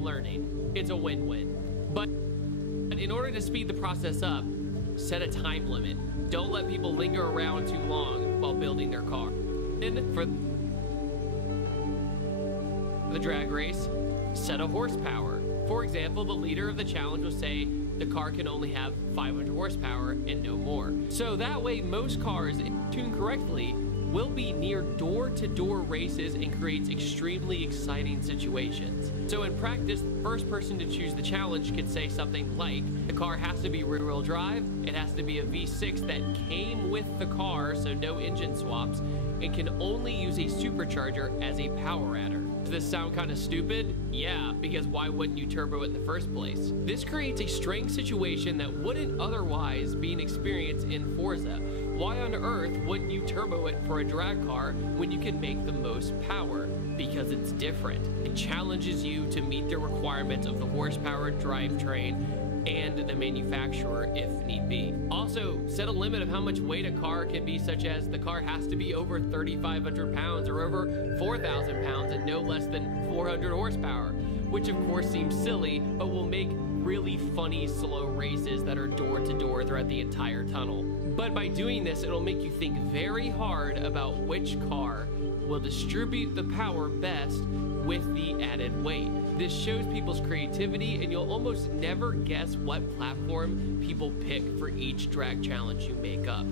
learning. It's a win-win. But in order to speed the process up, set a time limit. Don't let people linger around too long while building their car. And for the drag race, set a horsepower. For example, the leader of the challenge will say the car can only have 500 horsepower and no more. So that way, most cars, if tuned correctly, will be near door-to-door races and creates extremely exciting situations. So in practice, the first person to choose the challenge could say something like, the car has to be rear-wheel drive, it has to be a V6 that came with the car, so no engine swaps, and can only use a supercharger as a power adder. Does this sound kind of stupid? Yeah, because why wouldn't you turbo it in the first place? This creates a strange situation that wouldn't otherwise be an experience in Forza. Why on earth wouldn't you turbo it for a drag car when you can make the most power? Because it's different. It challenges you to meet the requirements of the horsepower drivetrain and the manufacturer if need be. Also, set a limit of how much weight a car can be, such as the car has to be over 3,500 pounds or over 4,000 pounds and no less than 400 horsepower, which of course seems silly, but will make really funny slow races that are door to door throughout the entire tunnel. But by doing this, it'll make you think very hard about which car will distribute the power best with the added weight. This shows people's creativity, and you'll almost never guess what platform people pick for each drag challenge you make up.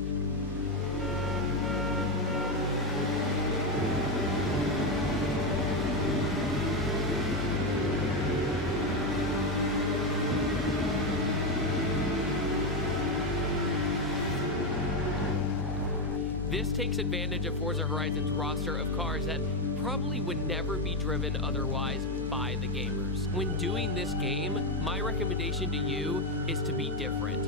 This takes advantage of Forza Horizon's roster of cars that probably would never be driven otherwise by the gamers. When doing this game, my recommendation to you is to be different.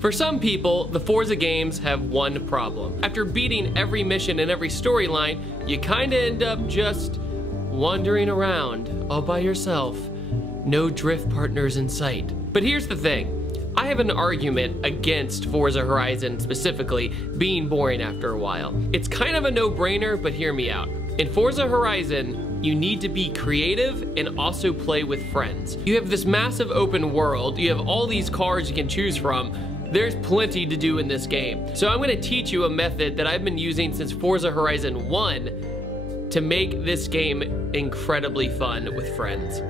For some people, the Forza games have one problem. After beating every mission and every storyline, you kinda end up just wandering around all by yourself. No drift partners in sight. But here's the thing. I have an argument against Forza Horizon specifically being boring after a while. It's kind of a no-brainer, but hear me out. In Forza Horizon, you need to be creative and also play with friends. You have this massive open world, you have all these cars you can choose from. There's plenty to do in this game. So I'm gonna teach you a method that I've been using since Forza Horizon 1 to make this game incredibly fun with friends.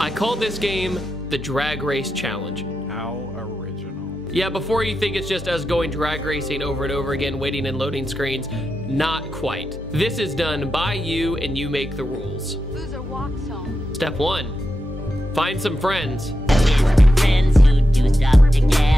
I call this game the Drag Race Challenge. How original. Yeah, before you think it's just us going drag racing over and over again, waiting in loading screens, not quite. This is done by you and you make the rules. Loser walks home. Step 1, find some friends. Friends who do stuff together.